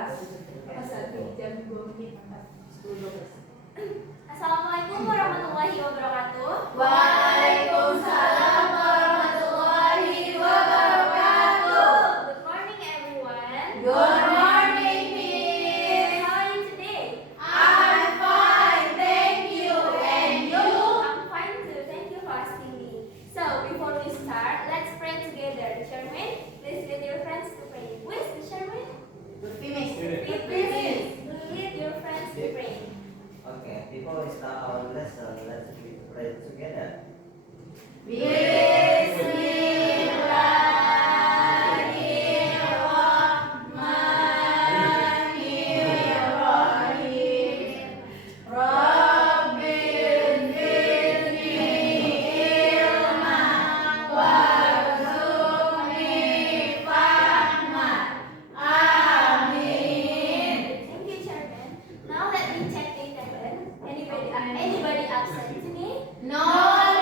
kelas pas lagi jam 2:04. Assalamualaikum warahmatullahi wabarakatuh. Waalaikumsalam warahmatullahi wabarakatuh. Good morning everyone. Good morning, Miss. How are you today? I'm fine, thank you. And you? I'm fine too. Thank you for asking me. So before we start, let's pray together. Sherman, please lead your friends to pray. Who is the Sherman? Miss. Please lead your friends to pray. Okay, before we start our lesson, let's pray together. Bismillahirrahmanirrahim. Rabbi zidni ilman warzuqni fahman. Amin. Thank you, Sherman. Now let me check the attendance. Anybody absent today? No,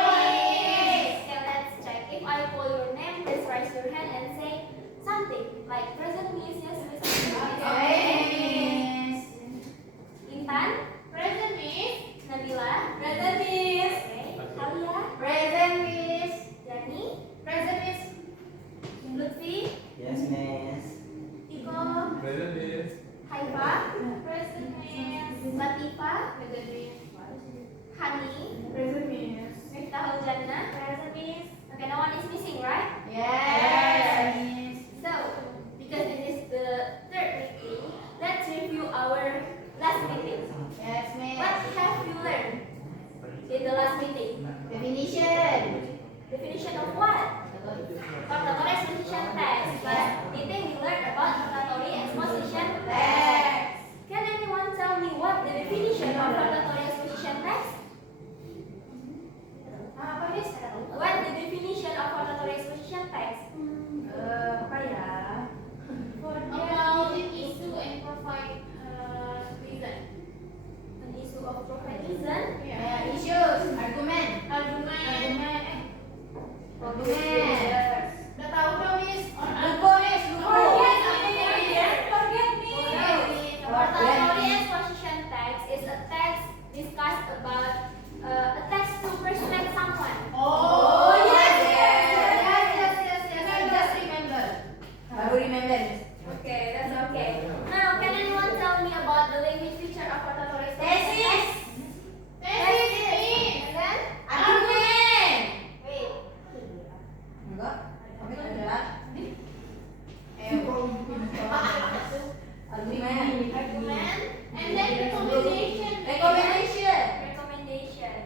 Miss. Okay, let's check. If I call your name, please raise your hand and say something like present Miss, yes, Miss. Miss. Intan, Present, Miss. Nabila, Present, Miss. okay, Alia, Present, Miss. Yani, Present, Miss. Lutfi, Yes, miss. Iko, Present, Miss. Haifa, Present, Miss. Latifa, Present, Miss. Hani, Present, Miss. Miftahul Jannah, present Miss. Okay, no one is missing, right? Yes, Miss. So, because this is the third meeting, let's review our last meeting. Yes, What Miss. have you learned in the last meeting? Definition. Definition of what? Hortatory exposition text. Last meeting we learned about hortatory exposition text. Can anyone tell me what the definition of hortatory exposition text? Apa, Miss? What the definition of hortatory exposition text? Apa ya? About an issue and provide reason. An issue of prophet reason. Kayak issues, argumen. Argument. Argumen. Udah tahu dong, Miss? Lupa, Miss. Lupa. Hortatory exposition text is a text discussed about a text to persuade someone. Oh, yes. I just remember. Baru remember, Miss. Okay, that's okay. Now, can anyone tell me about the language feature of hortatory exposition text? And then? Argumen. Wait. Enggak. Kami ada. Argumen. Argument. And then recommendation. Recommendation. Recommendation.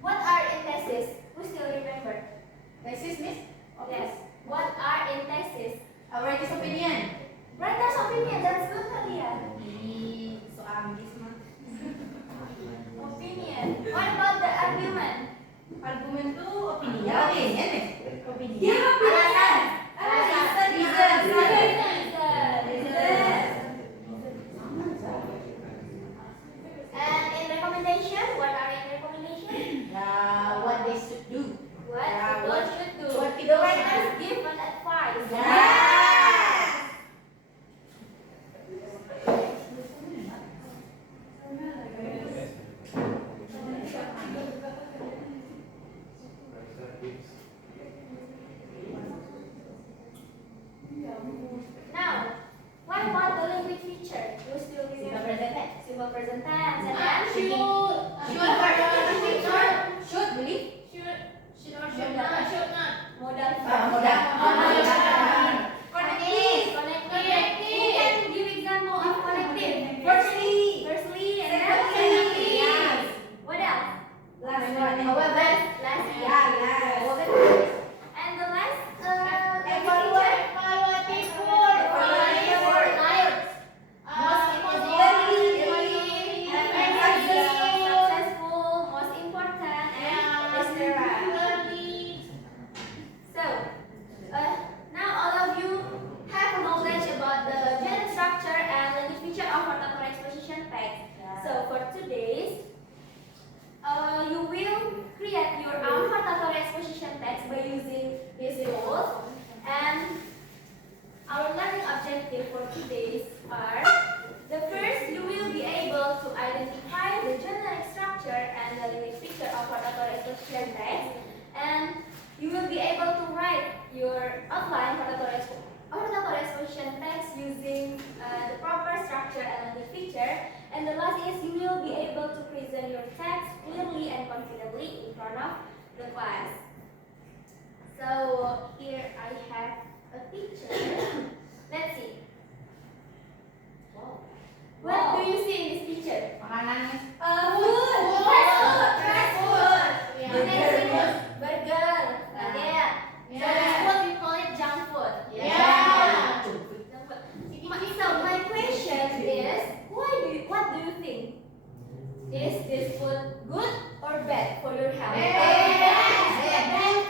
What are antitheses? Who still remember? Thesis, Miss. Yes. What are antitheses? Our writer's opinion. Writer's opinion. That's good, Nadia. So ambis mah. Opinion. What about the argument? Argumen tuh opini. Ya, opinion, Miss. Opinion. Ya, Alasan. Alasan. Reason. Reason. And in recommendation, what are in recommendation? Nah, what they should do. What people should do. What people should Writers do. give an advice. Yes. Now, what about the language feature? You still remember? Simple present tense. And then Should. Should believe. Should or should not. Should not. modal Modal. connective. Connective. Who can give example of connective? Firstly. And then Secondly. yes. What else? Last one. However. Last. And the last Evaluate. Evaluative word. Evaluative word. Most successful, most important, and etc. position text, and you will be able to write your outline rotatory exposition text using the proper structure and the feature. And the last is you will be able to present your text clearly and confidently in front of the class. So here I have a picture. Let's see. What do you see in this picture? Makanannya. Food. Fast food. Yeah. The next thing is burger. Yeah. So Yeah. this food we call it junk food. Yeah. Junk food. So my question is, what do you think? Is this food good or bad for your health? It's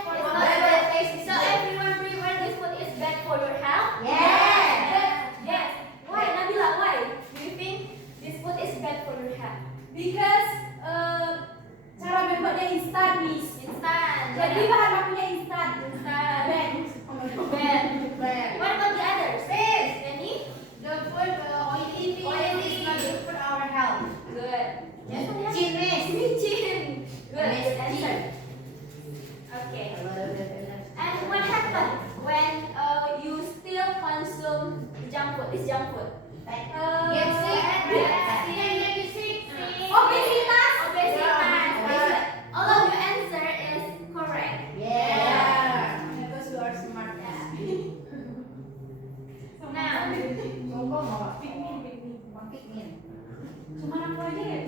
not bad. So everyone prefer this food is bad for your health? Yes. Why, Nabila? Why do you think this food is bad for your health? Because cara membuatnya instan, Miss. Instant. Jadi bahan bakunya instan. Instant. Bad. Bad. What about the others? Any? The food oily is not good for our health. Good. Micin, Miss. Micin. Good. Good answer. Okay. And what happened when you still consume junk food? This junk food. Get sick. Get sick. Obesitas. Obesitas. All of your answer is correct. Because you are smart. Now, Cuma aku aja ya.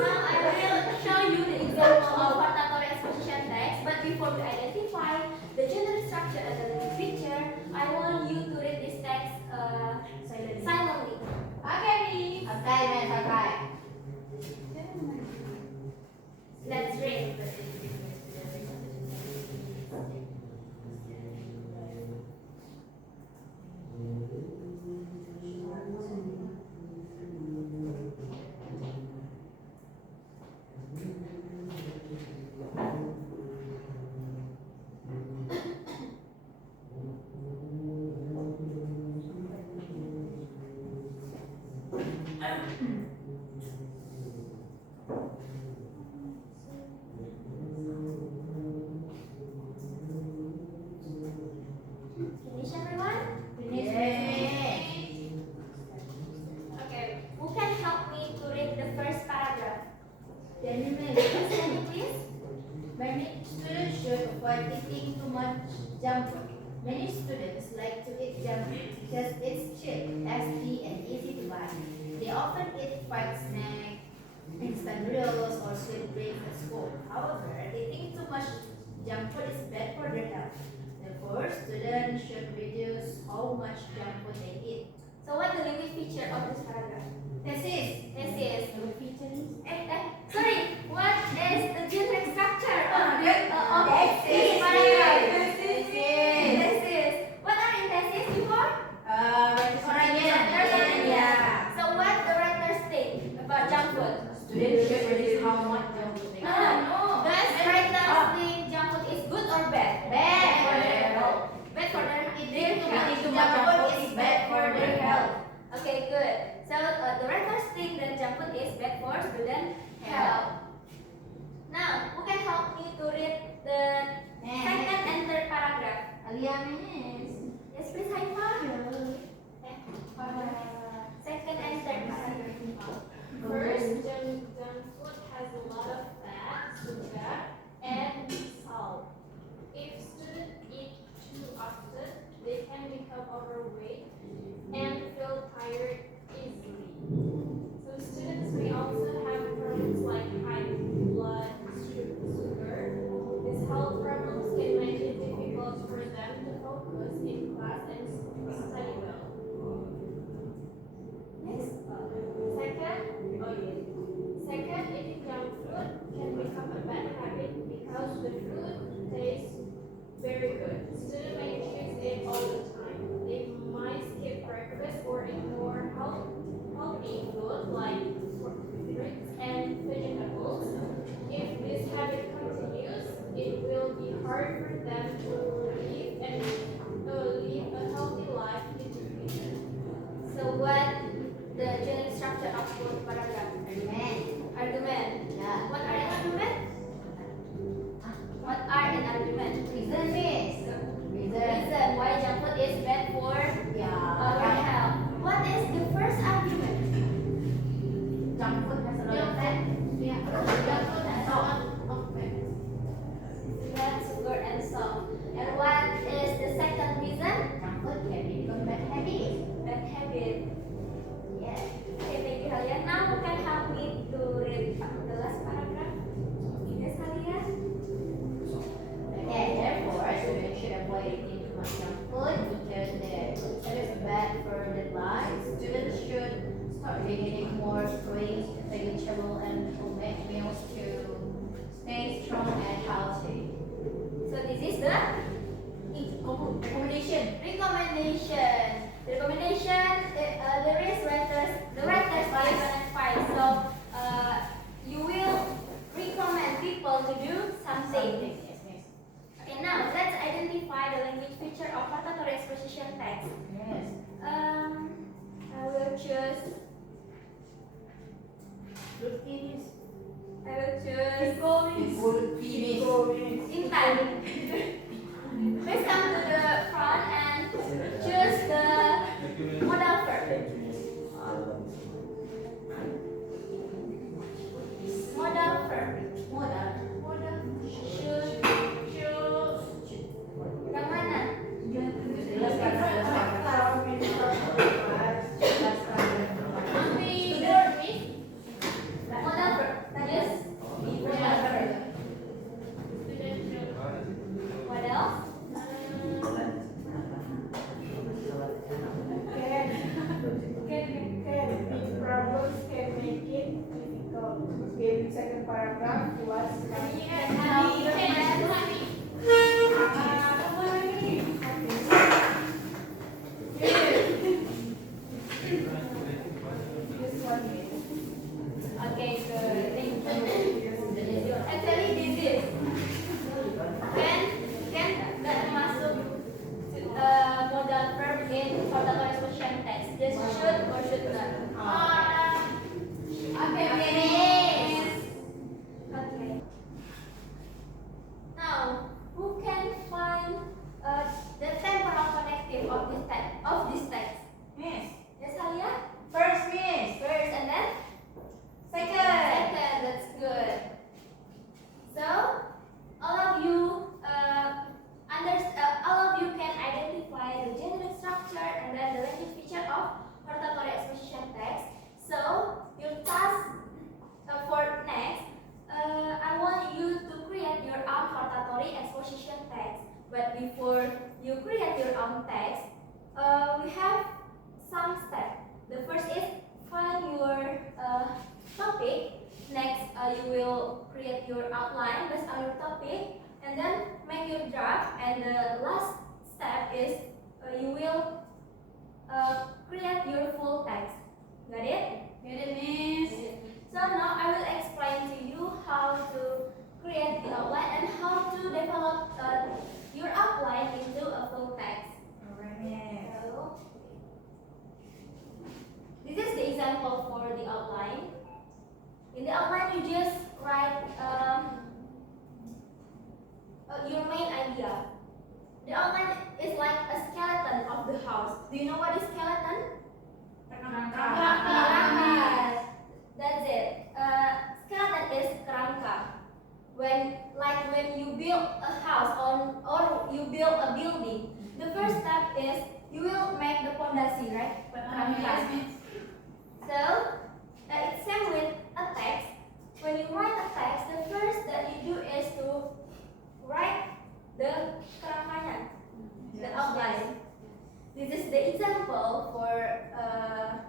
now I will show you the example of rotatory exposition text. But before we identify the general structure and the feature, I want you to read this text silently. Oke, Miss. Let's read. Finish, everyone? Okay. Who can help me to read the first paragraph? Yes, can you please? Many students should avoid eating too much junk food. Many students like to eat junk food because it's cheap, tasty, and easy to buy. They often eat fried snacks, instant noodles, or sweet drinks at school. However, eating too much junk food is bad for their health. Therefore, students should reduce how much junk food they eat. So what the language feature of this paragraph? Thesis. Sorry, what is the generic structure of this Thesis. paragraph? Thesis. What are in thesis before? So what the writers think about junk food? Students should reduce how much junk food they eat. Does writers think junk food is good or bad? Bad for their health. Bad for their health. Eating too much junk food is bad for their health. Okay, good. So the writers think that junk food is bad for student health. Now, who can help me to read the second and third paragraph? Yes, please, Haifa. Second and third paragraph. First, junk food has a lot of fat, sugar, and salt. If students eat too often, they can become overweight and feel tired easily. So students may also have Junk food has a lot of fat. Fat, sugar, and salt. And what is the second reason? Junk food can become bad habit. Bad habit. Yes. Okay, thank you, Halia. Now you can help me to read the last paragraph. Yes, Halia. Okay, therefore, students should avoid eating too much junk food because it is bad for the life. Students should start eating more fruits, vegetable, and homemade meals to stay strong and healthy. So this is the Recommendation. recommendation. The recommendation, the writers give an advice. So you will recommend people to do something. Yes, yes. Okay, now let's identify the language feature of hortatory exposition text. Yes. I will choose. Intan. Please come to the front and choose the modal verb. Modal verb. Modal. Should. Yang mana? Only verb is Modal verb. Yes. Modal verb. student should. What else? Problems can make it difficult. Okay, second paragraph was Okay, good. Thank you. Actually, this is can nggak masuk modal verb in hortatory exposition text. Just should or should not. Okay, miss. Okay. Now, who can find the temporal connective of this text? Yes. Yes, Halia. First, miss. First and then Second. second. That's good. So, all of you can identify the generic structure and then the language feature of hortatory exposition text. So, your task for next, I want you to create your own hortatory exposition text. But before you create your own text, we have some steps. The first is find your topic. Next, you will create your outline based on your topic, and then make your draft. And the last step is you will create your full text. Got it? Get it, miss. So now I will explain to you how to create the outline and how to develop your outline into a full text. Alright, miss. So, this is the example for the outline. In the outline, you just write your main idea. The outline is like a skeleton of the house. Do you know what is skeleton? Kerangka. That's it. Skeleton is kerangka. When you build a house or you build a building, the first step is you will make the fondasi, right? Kerangka. So it's same with a text. When you write a text, the first that you do is to write the kerangkanya, the outline. This is the example for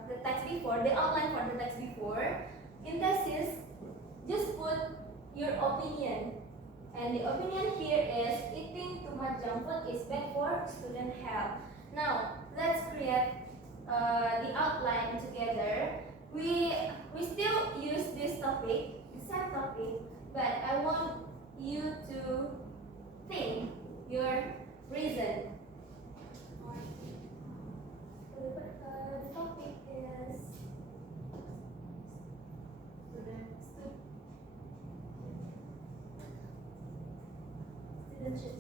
the text before, the outline for the text before. In thesis, just put your opinion. And the opinion here is eating too much junk food is bad for student health. Now, let's create the outline together. We still use this topic, the same topic, but I want you to think your reason. The topic is studentship.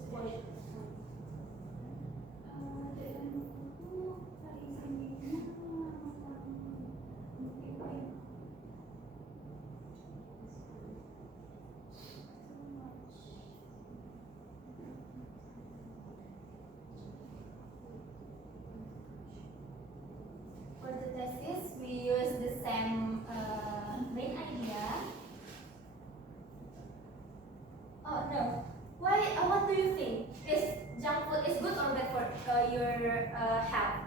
your health?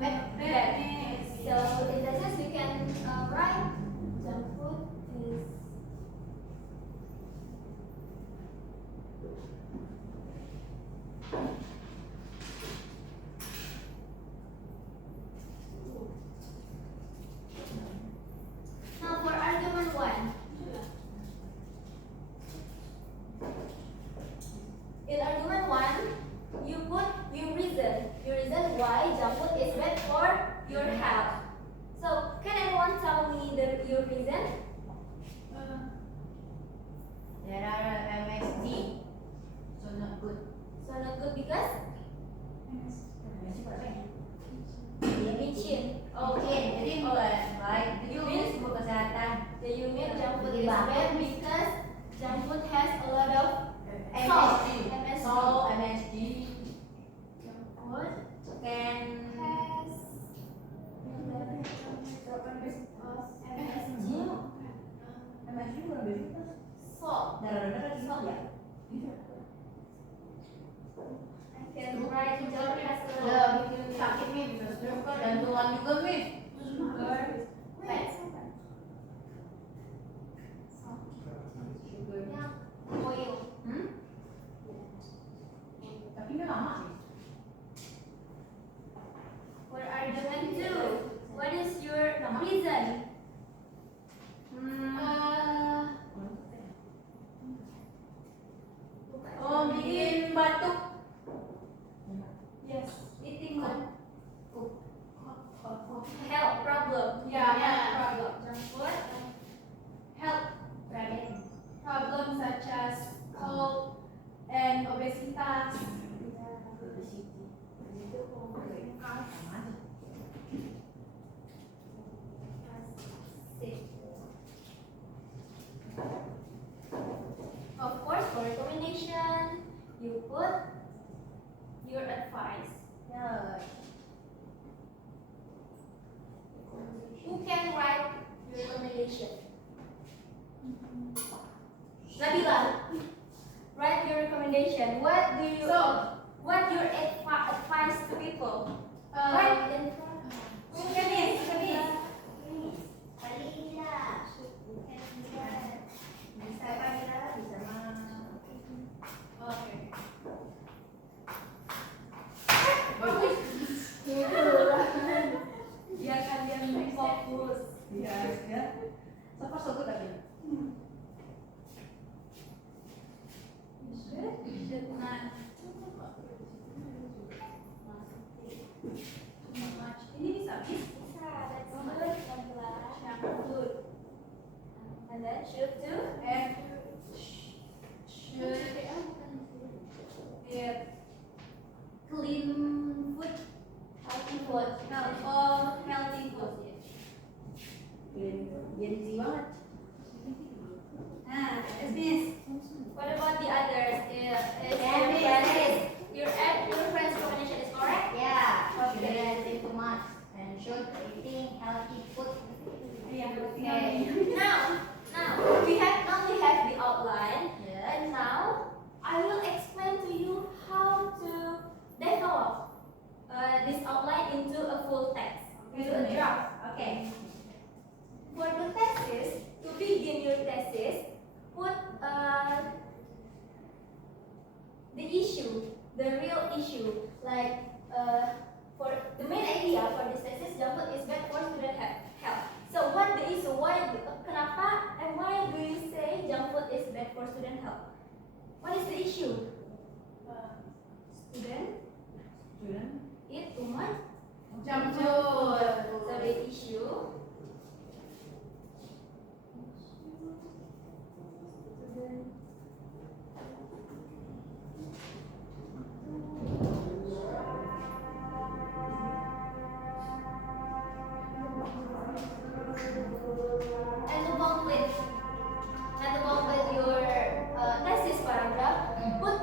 Bad. So in that sense, we can write junk food is now for argument one. In argument one, you put your reason why junk food is bad for your health. So can anyone tell me your reason? There are MSG, so not good. So not good because micin. Okay, jadi bukan baik. Itu untuk kesehatan. The you mean junk food is bad because junk food has a lot of salt. MSG. So MSG Junk food can has MSG bukan bebas. salt. Darah-darah di salt ya. I can write junk food has a lot Ya, of sakit nih bisa stroke kan jantungan juga nih. sugar, fat. Sugarnya. Oil. Tapi ini lama sih. For argument two, what is your reason? Oh, bikin batuk. Yes, eating health problem. Yeah, health health problem. Junk food, health Problems such as cold and obesitas. Of course, for recommendation, you put your advice. Ya. Who can write your recommendation? Nabila, write your recommendation. What do you what your advice to people? Write in front. Kamis. Bisa apa kita bisa Biar kalian fokus. ya. So far so good tapi. Ini bisa bis. That's good, Nabila. Good. And then should do. And should it Clean food, healthy food, all healthy food. Gen Z banget. Ah, is this? What about the others? Is your friend's recommendation is correct? Yeah, shouldn't eat too much and should eating healthy food. Okay. Now we only have the outline, Yeah. and now I will explain to you how to develop this outline into a full text, into a draft. Okay. For the thesis, to begin your thesis, put the issue, the real issue, like for the main idea for this thesis, junk food is bad for student health. So what the issue? Kenapa and why do you say junk food is bad for student health? What is the issue? Student eat too much junk food. So the issue. And to complete your thesis paragraph, put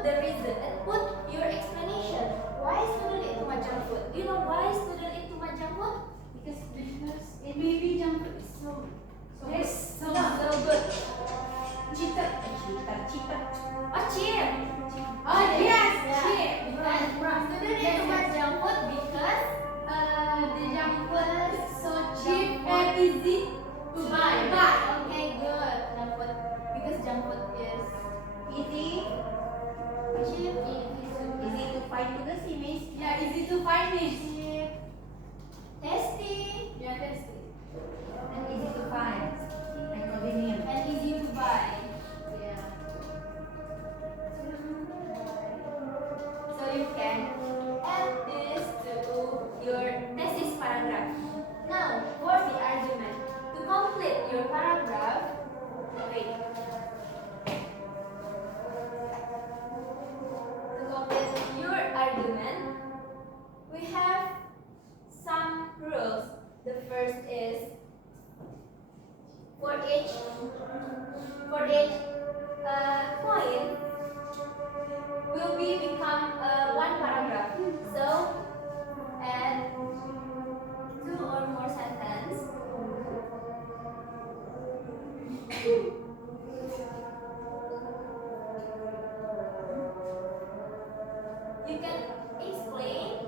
for each point will become one paragraph. So, add two or more sentences. You can explain.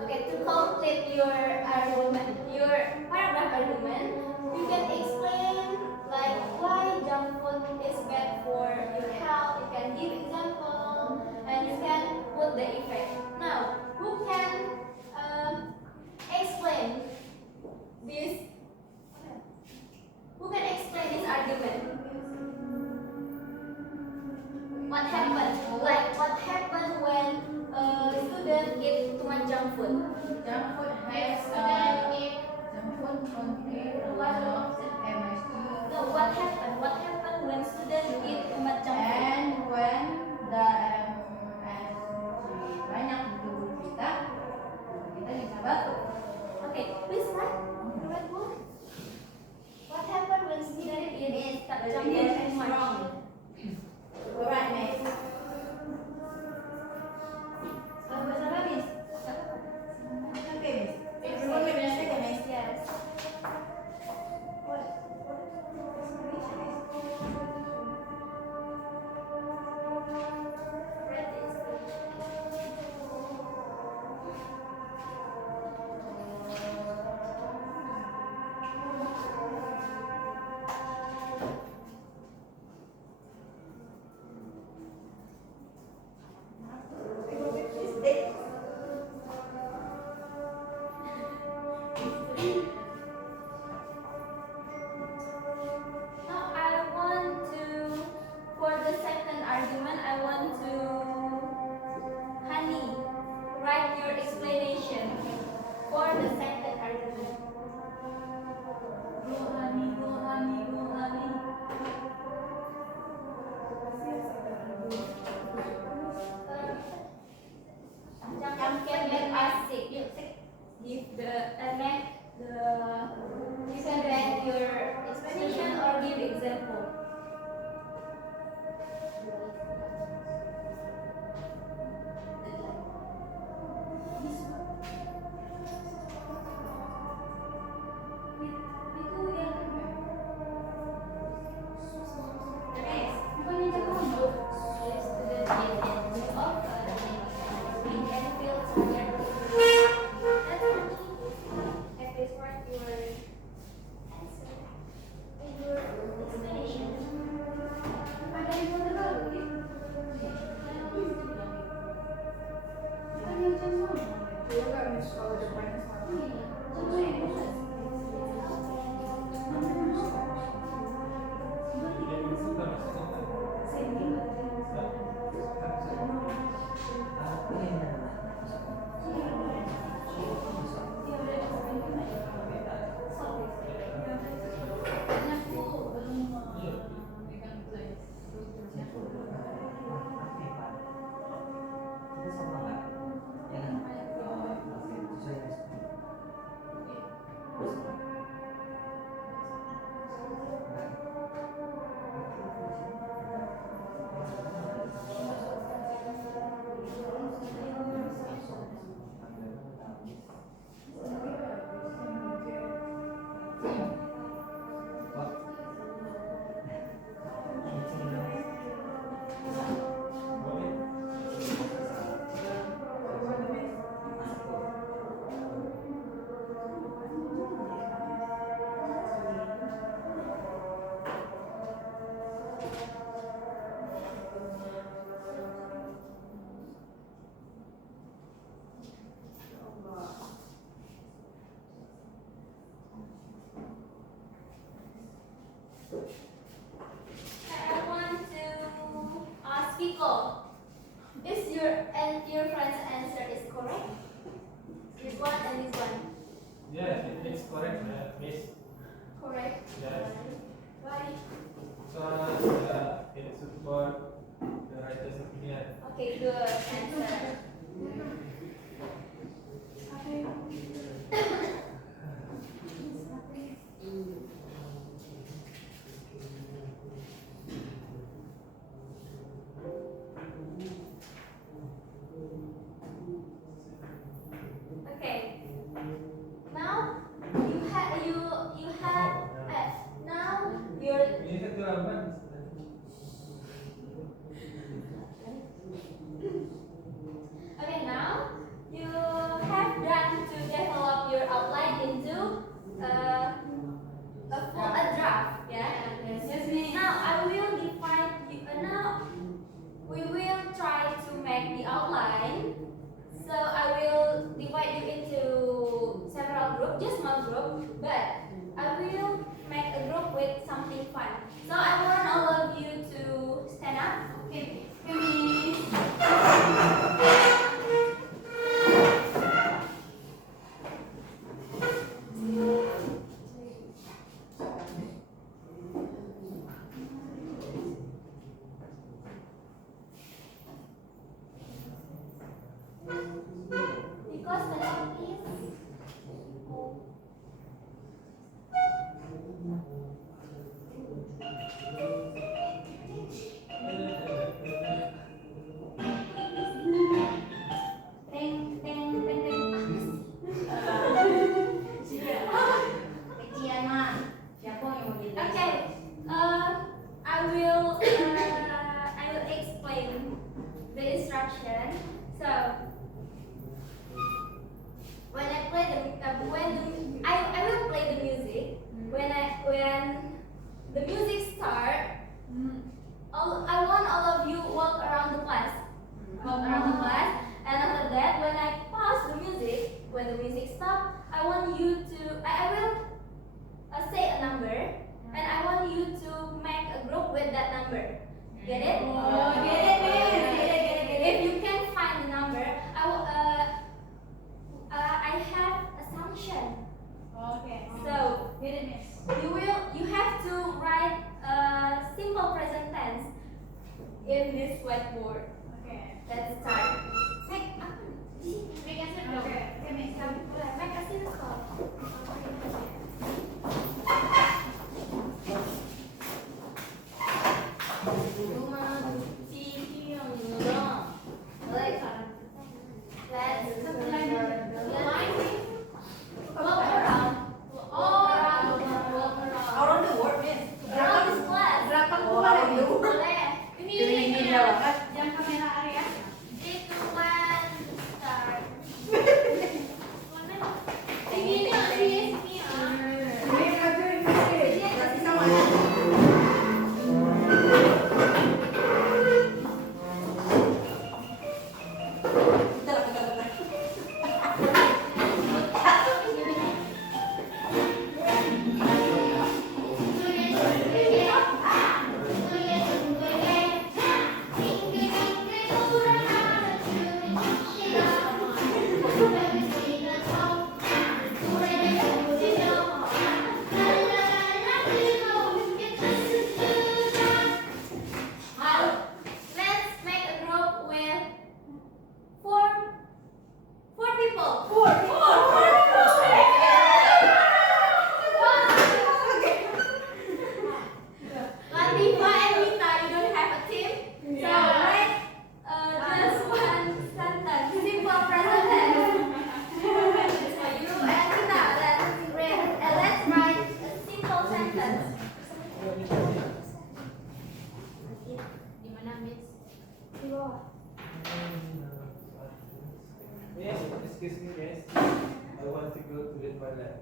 Okay, to complete your argument, your paragraph argument, you can explain like why junk food is bad for your health. You can give example and you can put the effect. Now, who can explain this? Who can explain this argument? What happened? Like what happened when student eat too much junk food? Junk food has Student eat junk food contain a lot of MSG. No, what happened? What happened when student eat too much junk food? And when the MSG banyak di tubuh kita bisa batuk. Okay, please write. Write more. What happened when student eat junk food too much? Alright, Miss. Bahasa habis. Okay, Miss. Everyone make a second, Miss. Yes. Now I want to, for the second argument, I want to, Honey, write your explanation for the second argument. Go honey, go honey, go honey. Junk can make us sick. Give the make the you can write your explanation or give example. Itu yang bukannya jago untuk student eat and we can feel tired. That's happy for your answer. Your explanation. Ada yang mau terlalu ya? Kan yang jago. Dia nggak miss kalau depannya sama. I want to ask Pico. Is your friend's answer is correct? This one and this one. Yeah, it's correct, Miss. Correct. Yes. when the music start, I want all of you walk around the class. Walk around the class. And after that, when I pause the music, when the music stops, I want you to, I will say a number, and I want you to make a group with that number. Get it? Oh, get it, miss. Get it. If you can find the number, I have assumption. Okay. So Get it, miss. you have to write a simple present tense in this whiteboard. Okay. Let's start. Make apa nih? Make answer dong. Okay. Okay, miss. Make a circle. Around the world, miss. Berapa keluar itu? Ini banget. Jangan kamera area. Ini aja ini. Masih sama. Let's make a group with four people. Latifa and Mita, you don't have a team, so write just one sentence, simple present tense. So you and Mita, let's write a simple sentence. Di mana, Miss? Di bawah. Yes, excuse me, yes. I want to go to the toilet.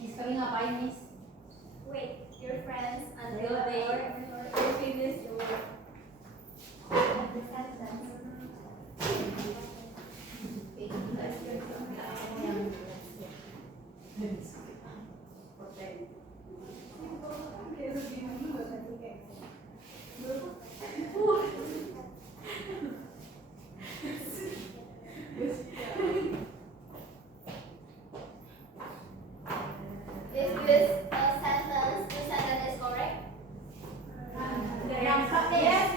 Miss Kari ngapain, Miss? Wait your friends until they finish the word. The sentence. Is this a sentence? The sentence is correct? Yes.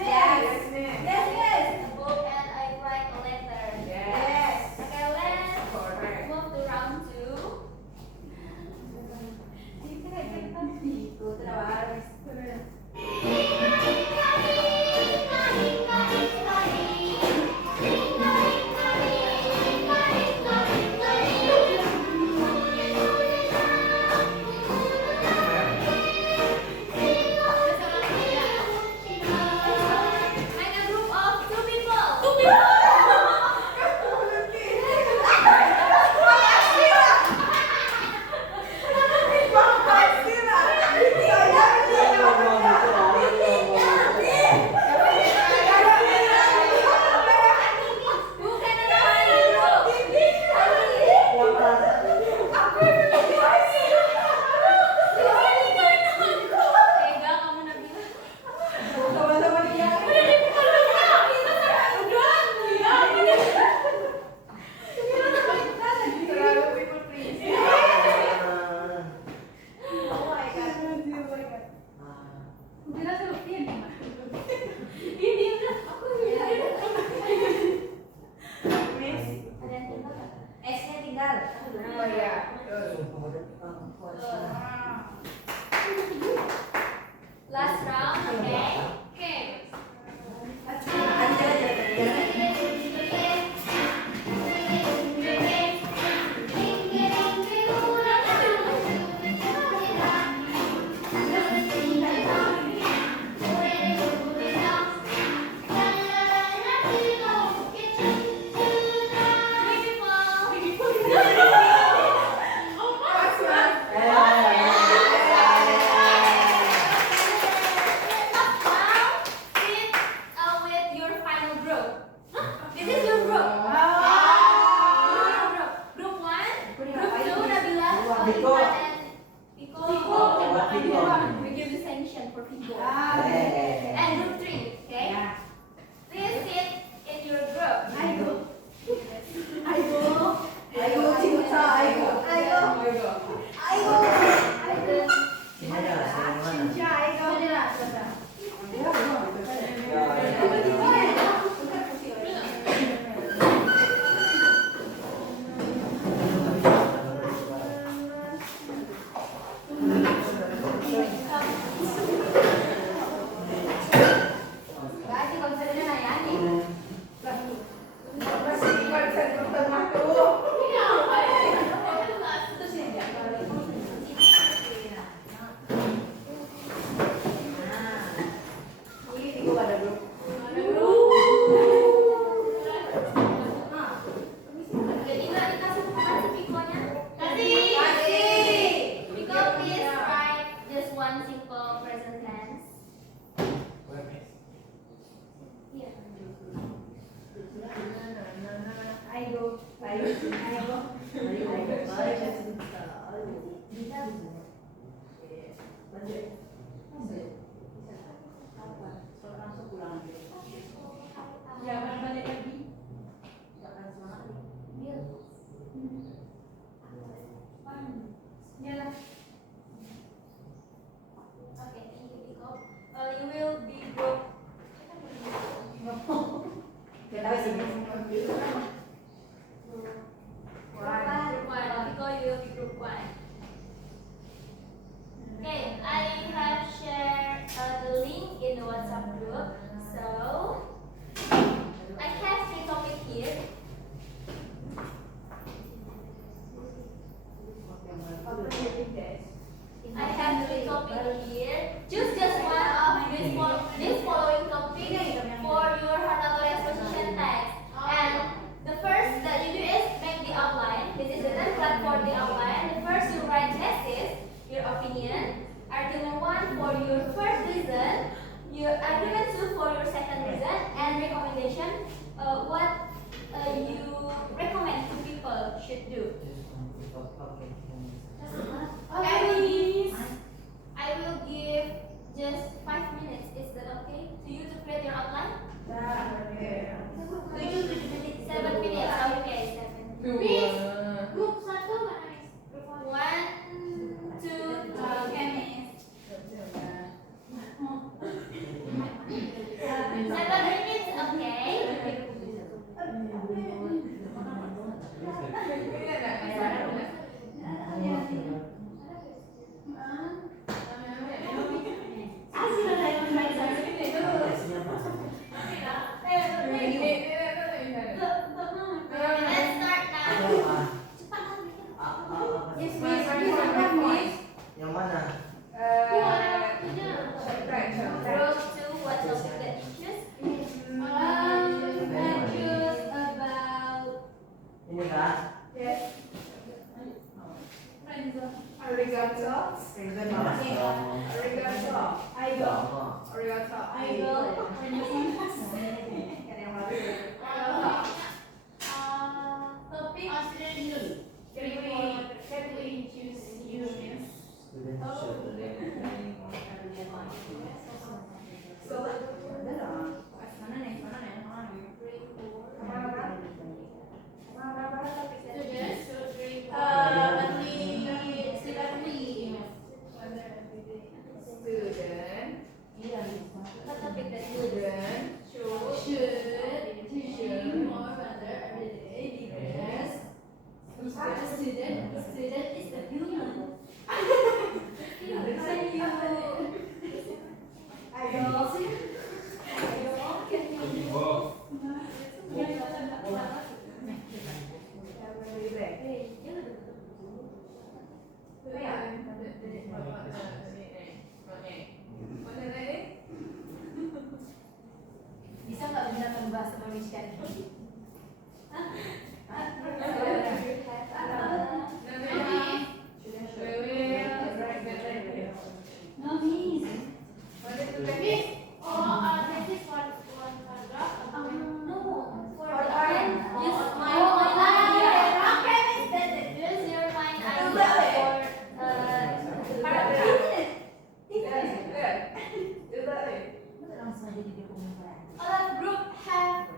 A book and I write a letter. Yes. Okay, let's move to round 2. have three topics here. Choose just one of these following topics for your Hartatory exposition text. And the first that you do is make the outline. This is the template for the outline. The first you write thesis, your opinion. Argument 1 for your first reason. Your argument 2 for your second reason. And recommendation, what you recommend to people should do. I will give just 5 minutes. Is that okay to you to create your outline? 7 minutes. 7 minutes. Okay, 7. Miss, group 1 mana Miss? Group 1, 2, Oke Miss. 7 minutes. Okay. Let's start now. Yes Miss, bisa Miss? Yang mana? Group 2, what topic that you choose? I choose about Ini kah? arigato. Topik can we choose you Miss? Student should learn. What topic that you Student is the human. Bisa nggak menggunakan bahasa Indonesia? No, Miss. Miss, this is one paragraph. No, for For the art. end, use my Oh, mind okay. idea. Okay, Miss, that's it. Use your mind idea Boleh. for paragraph. Langsung aja di dokumen. All group have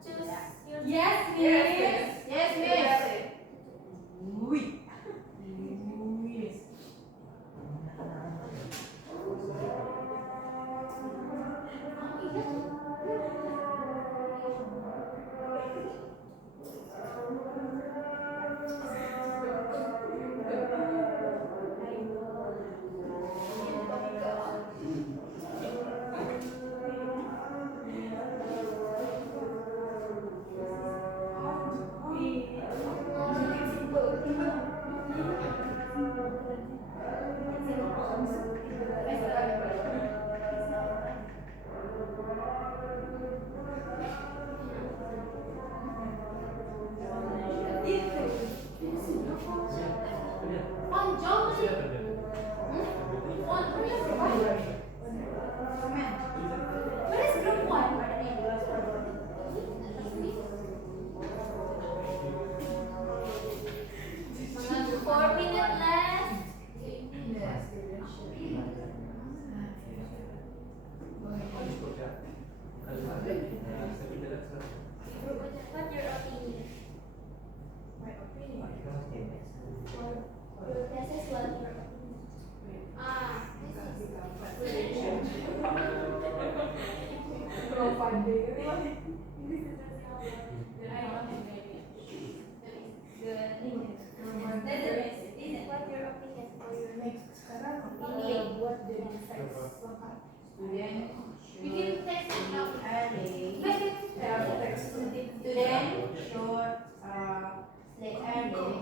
choose your Yes, Miss. Yes, Miss. What is group 1? 4 minutes left. What's your opinion? Your thesis, what's your opinion? What's your opinion for your next Bikin teks Student short slide early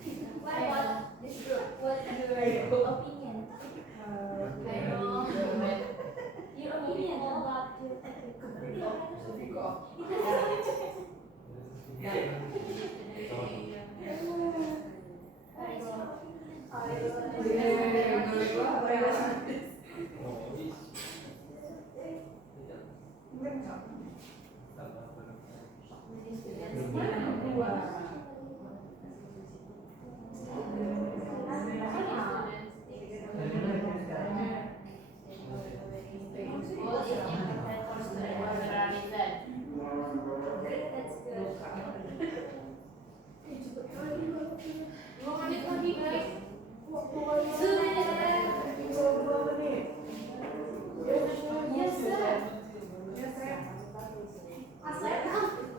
student guys. 2 minutes left. Yes, sir.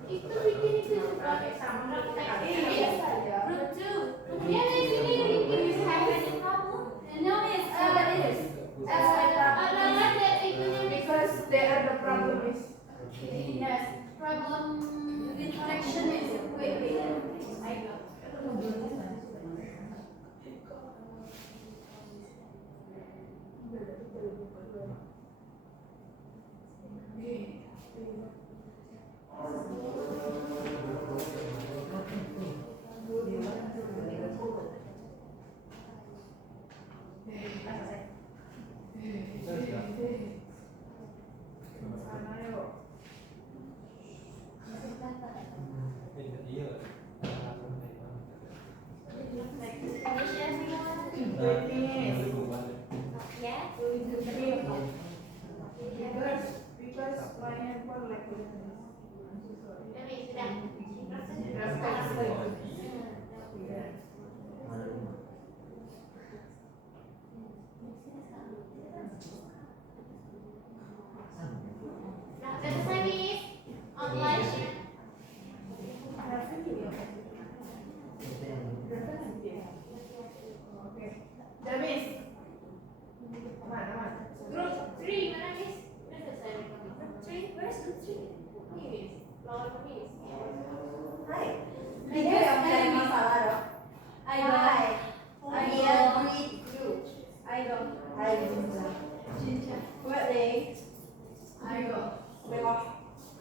Itu bikin itu pakai sama Iya saja. Group 2. Kemudian di sini Ricky You have any problem? No, miss. It is. adalah that itunya Because there the problem is. Yes. Problem with connection is wait. I know. Finish everyone? Yeah? Because my handphone like Demi, sudah. Nah, selesai nih. Online. Damis. Aman. Group 3 mana Miss? Udah selesai Group 3, where's group 3? Miss, lawan Miss. Hai. Dia yang cari masalah dong. I agree group. I Cinca. What day? I go. Bengok.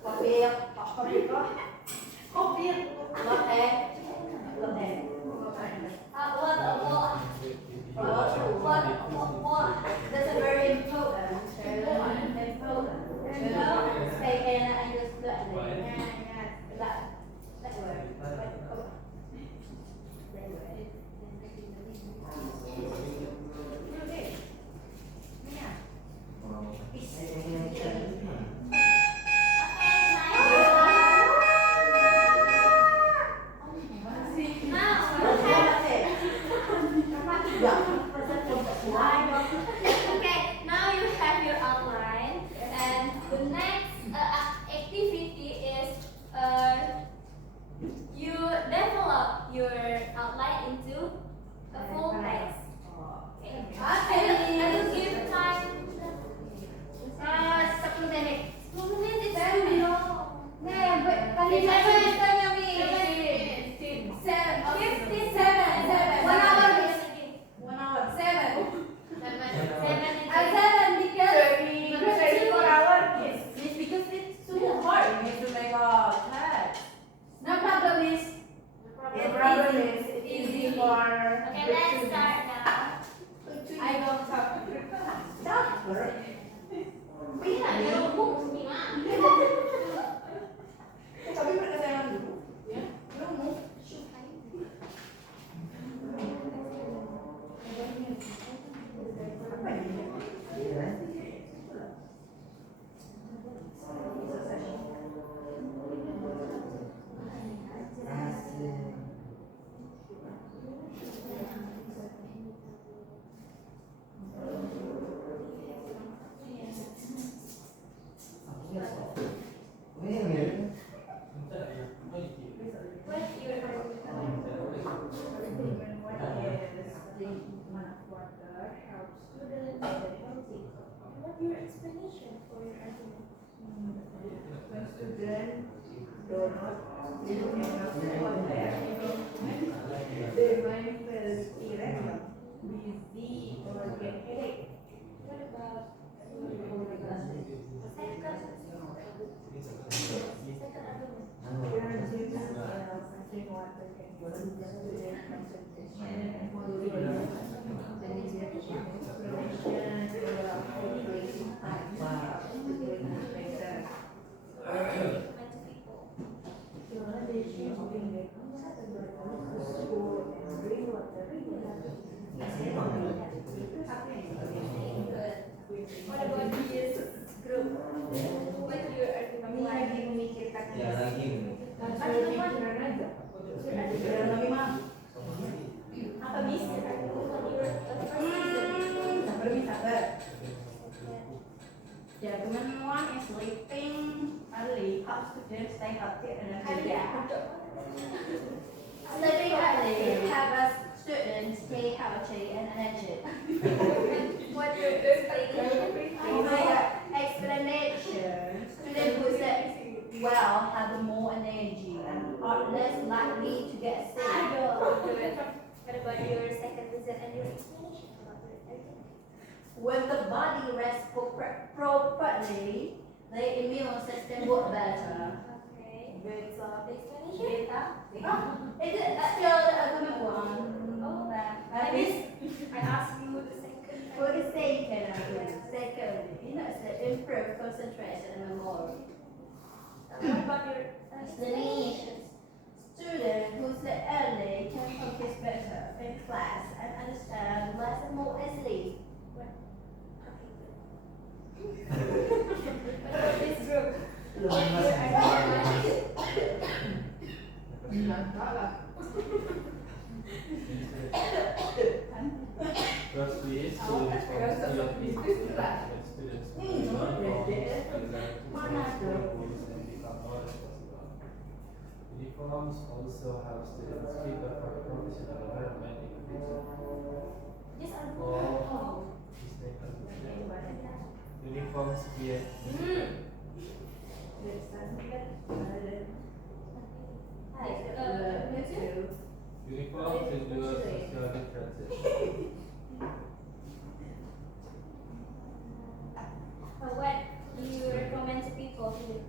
Kopi. Latte. What? That's a very important. You know? Can I understand? That word. Okay, now you have your outline, and the next activity is you develop your outline into a full text. Okay. I will give time. 10 menit. 10 minutes is too long. Kali 1 hour. 1 hour. 7. 7 Seven because 24 hours. It's because it's too hard. You need to make a test. No problem is. The problem is easy for. Okay, let's start now. I don't talk. Doctor. Tapi perkenalan dulu. Ya. Belum. What's your explanation for your argument? When students do not do enough content, their mind feels irregular, busy, or get headache. What about second argument? Parents use something water can go to student concentration and motivation. What about this group? What's your argument? Kami lagi memikirkan Ya lagi. Pikiran aja. Pikiran lagi mah. Gentleman one is sleeping early, helps students stay healthy and energetic. Sleeping early help us students stay healthy and energetic. What your explanation? Oh my God. Explanation. Students who sleep well have more energy and are less likely to get sick. What about your second reason and your explanation about your everything? When the body rests properly, the immune system works better. Okay. Beta. Explanation? Is it still the argument one? Oh, That I is I asked you the second. for the second argument. Second, it's the improved concentration and memory. What about your explanations? Students who sleep early can focus better in class and understand lessons more easily. What about this group? Firstly, students uniforms also help students prepare for a professional environment in the future. These are Oh, uniforms create uniforms ensure social differences. What do you recommend to people to do?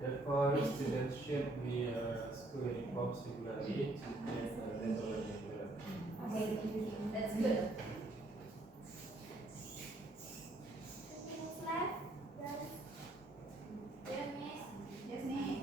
Therefore, students should wear school uniforms regularly to create a better learning environment. Okay, that's good. What's left? Yes. Yes, miss. Yes, miss.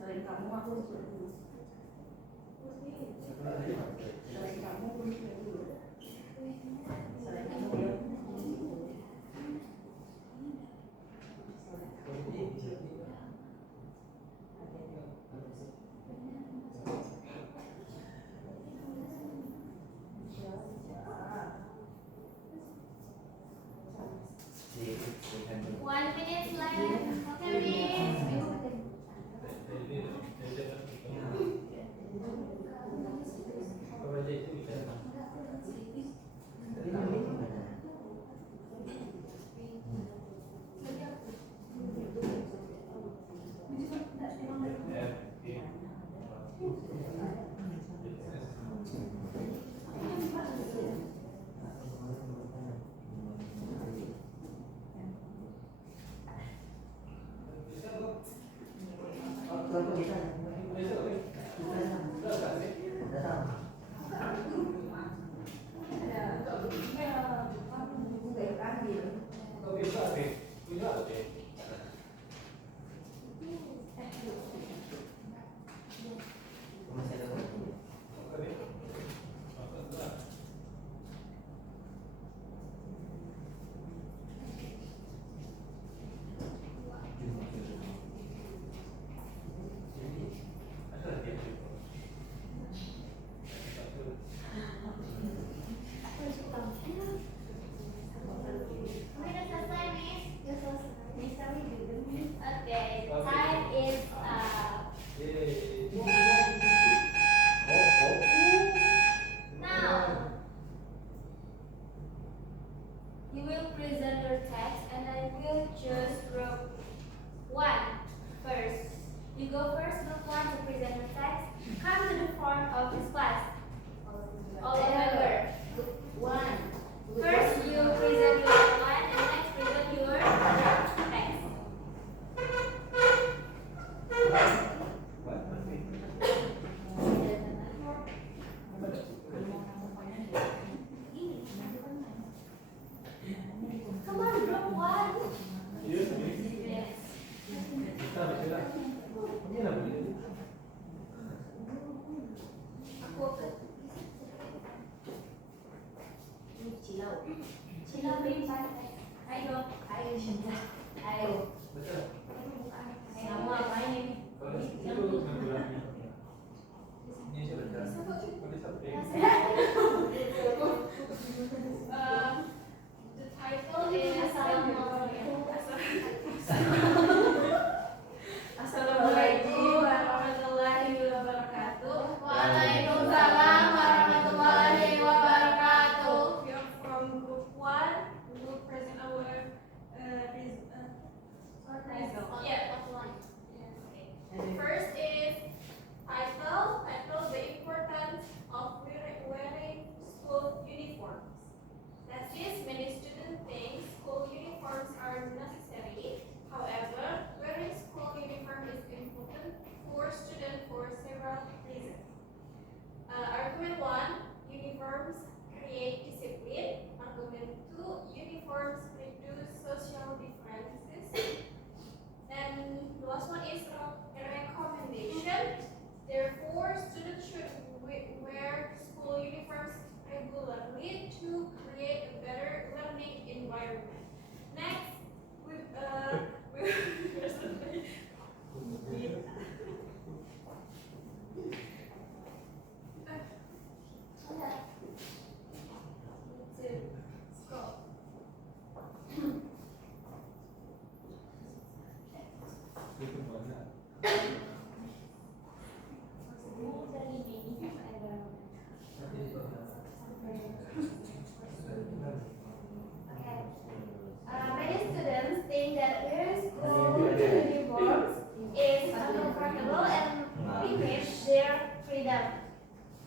Selain kamu aku dulu. Selain kamu pun dulu. Selain kamu dia. One minute left. Okay, miss. 1, uniforms create discipline. Argument 2, uniforms reduce social differences. And the last one is a recommendation. Therefore, students should wear school uniforms regularly to create a better learning environment. Next, Itu banyak. Many students think that wearing school uniforms is uncomfortable and limits their freedom.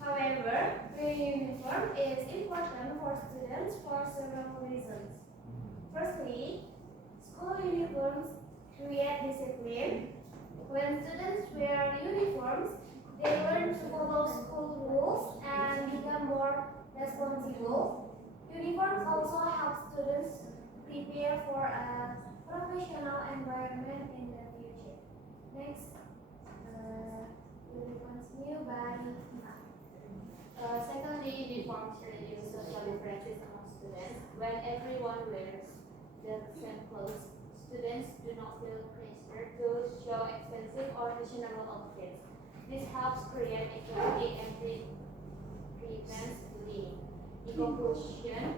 However, wearing uniform is important for students for several reasons. Firstly, school uniforms create discipline. When students wear uniforms, they learn to follow school rules and become more responsible. Uniforms also help students prepare for a professional environment in the future. Next, uniforms new by Secondly, uniforms reduce social differences among students. When everyone wears the same clothes, students do not feel pressure to show expensive or fashionable outfits. This helps create equality and prevents bullying. In conclusion,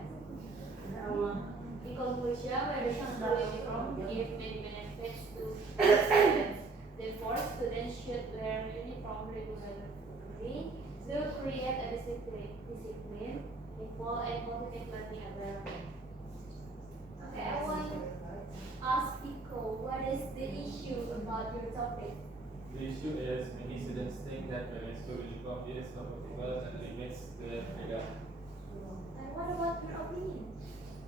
wearing school uniform gives many benefits to students. Therefore, students should wear uniform regularly to create a discipline, equal and positive learning environment. Okay, I want to ask Pico, what is the issue about your topic? The issue is many students think that wearing school uniform is comfortable and limits their freedom. And what about your opinion?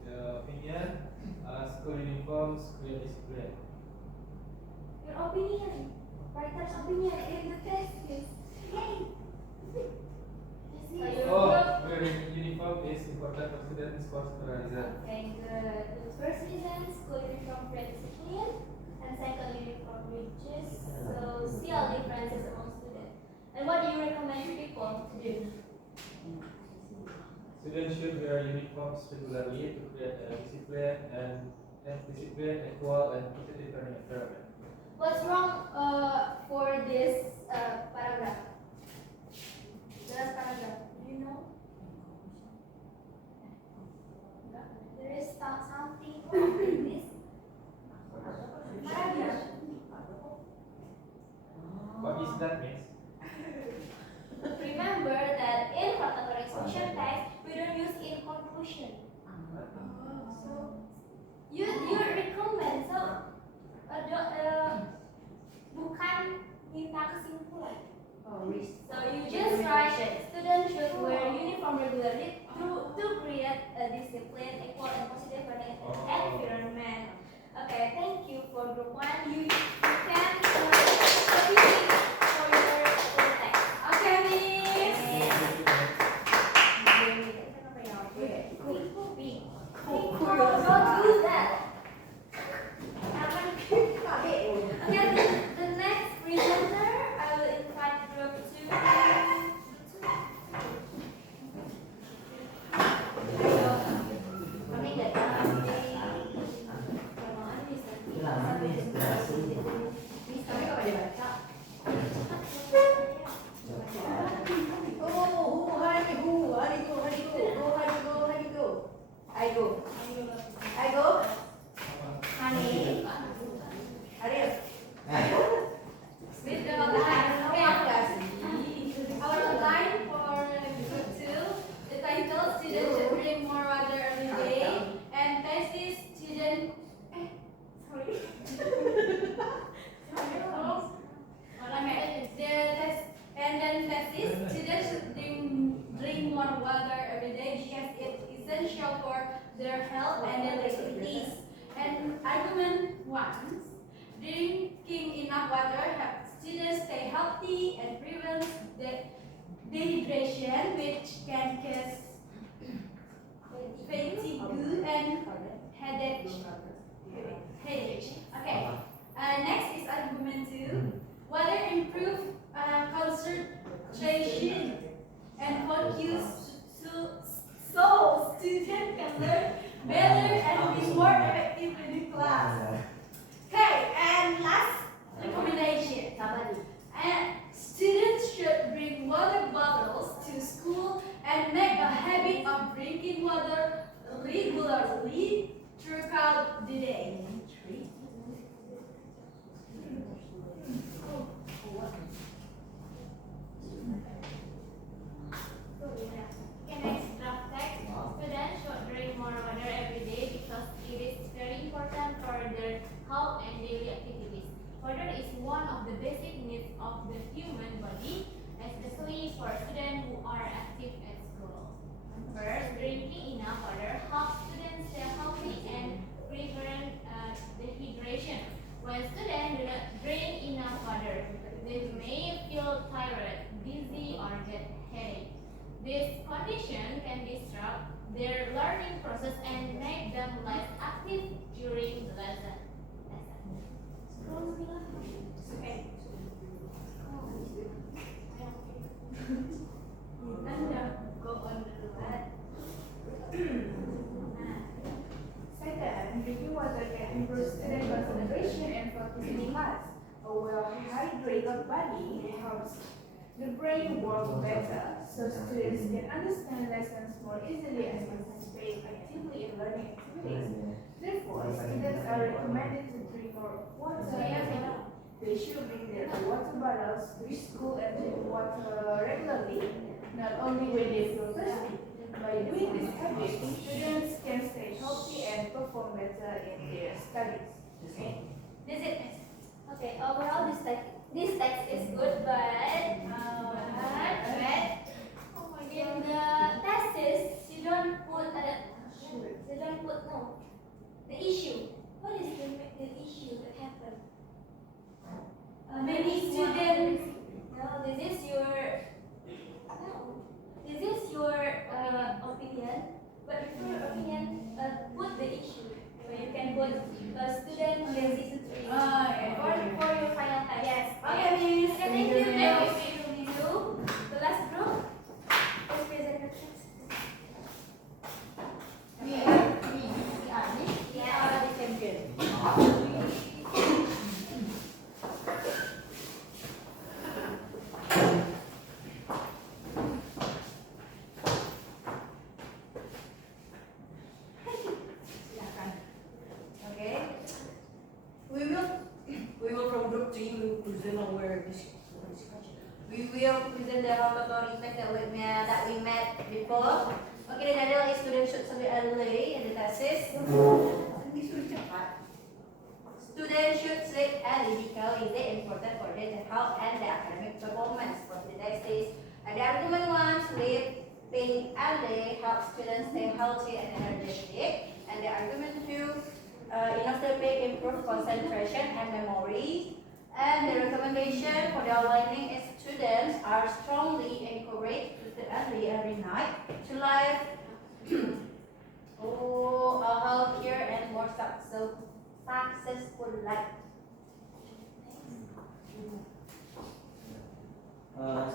The opinion, school uniforms create discipline. Your opinion, writer's opinion in the test is yay! Oh, wearing uniform is important for students for several reasons. Okay, the first reason, school uniform creates discipline, and second, uniform reduces social differences among students. And what do you recommend people to do? Students should wear uniforms regularly to create a discipline and discipline, equal and positive learning environment. What's wrong for this paragraph? The last paragraph, do you know? There is something wrong in this paragraph. What is that, miss? Remember that in rotatory expression text, we don't use in conclusion. So, you recommend, so bukan minta kesimpulan. So you just write students should wear uniform regularly to create a discipline, equal and positive learning environment. Okay, thank you for group 1. You can continue for your text. Okay, miss. Don't do that. Okay, the next presenter, I will invite group 2. Kami datang di Kami kalau dibaca. I go. Honey. Ariel. Sleep the line. Okay. Our line for group 2, the title students should drink more water every day, and thesis student. Sorry. Okay. And then thesis students should drink more water every day because it's essential for their health and daily activities. And argument 1, drinking enough water helps students stay healthy and prevents dehydration, which can cause fatigue and headache. Okay. Next is argument 2. Whether improve concentration and focus so students can learn better and be more effective in the class. Okay, and last recommendation. Students should bring water bottles to school and make a habit of drinking water regularly throughout the day. Okay, next draft text. Students should drink more water every day because it is very important for their health and daily activities. Water is one of the basic needs of the human body, especially for students who are active at school. First, drinking enough water helps students stay healthy and prevent dehydration. When students do not drink enough water, they may feel tired, dizzy, or get headache. This condition can disrupt their learning process and make them less active during the lesson. Second, drinking water can improve student concentration and focus in class. A well-hydrated body helps the brain work better, so students can understand lessons more easily and participate actively in learning activities. Therefore, students are recommended to drink more water every day. They should bring their water bottles to school and drink water regularly, not only when they feel thirsty. By doing this habit, students can stay healthy and perform better in their studies. Okay? That's it. Okay, overall this text is good, but in the thesis you don't put the issue. What is the issue that happened? Many students. No, this is your opinion. But before your opinion, put the issue. So you can put student season 3 for your final test. Yes. Okay, miss. Okay, thank you. Next we will do the last group. Let's present the text. We are the champion. Okay. We will from group 3 we will present our discussion. We will present the laboratory text that we met before. Okay, the title is students should study early in the thesis. Students should sleep early because it is important for their health and their academic performance. For the thesis, and the argument 1, sleeping early helps students stay healthy and energetic. And the argument 2, enough sleeping improves concentration and memory. And the recommendation for their learning is students are strongly encouraged to sleep early every night to live a healthier and more successful life.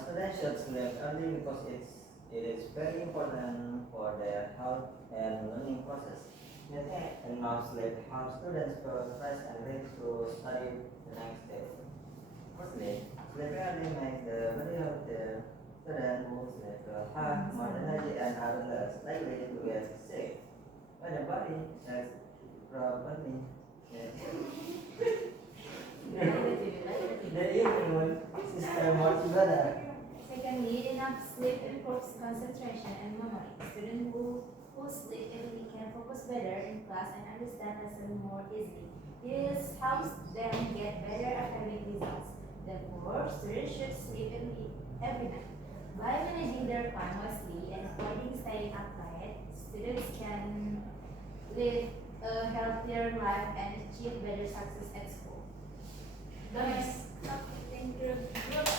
Students should sleep early because it is very important for their health and learning process. Getting enough sleep helps students feel fresh and ready to study the next day. Firstly, sleeping early makes the body of the student who sleep have more energy and are less likely to get sick. When the body is properly the immune system works better. Secondly, enough sleep improves concentration and memory. Students who sleep early can focus better in class and understand lessons more easily. This helps them get better academic results. Therefore, students should sleep early every night. By managing their time wisely and avoiding staying up late, students can live a healthier life and achieve better success at school. Nice. Okay, thank you. Group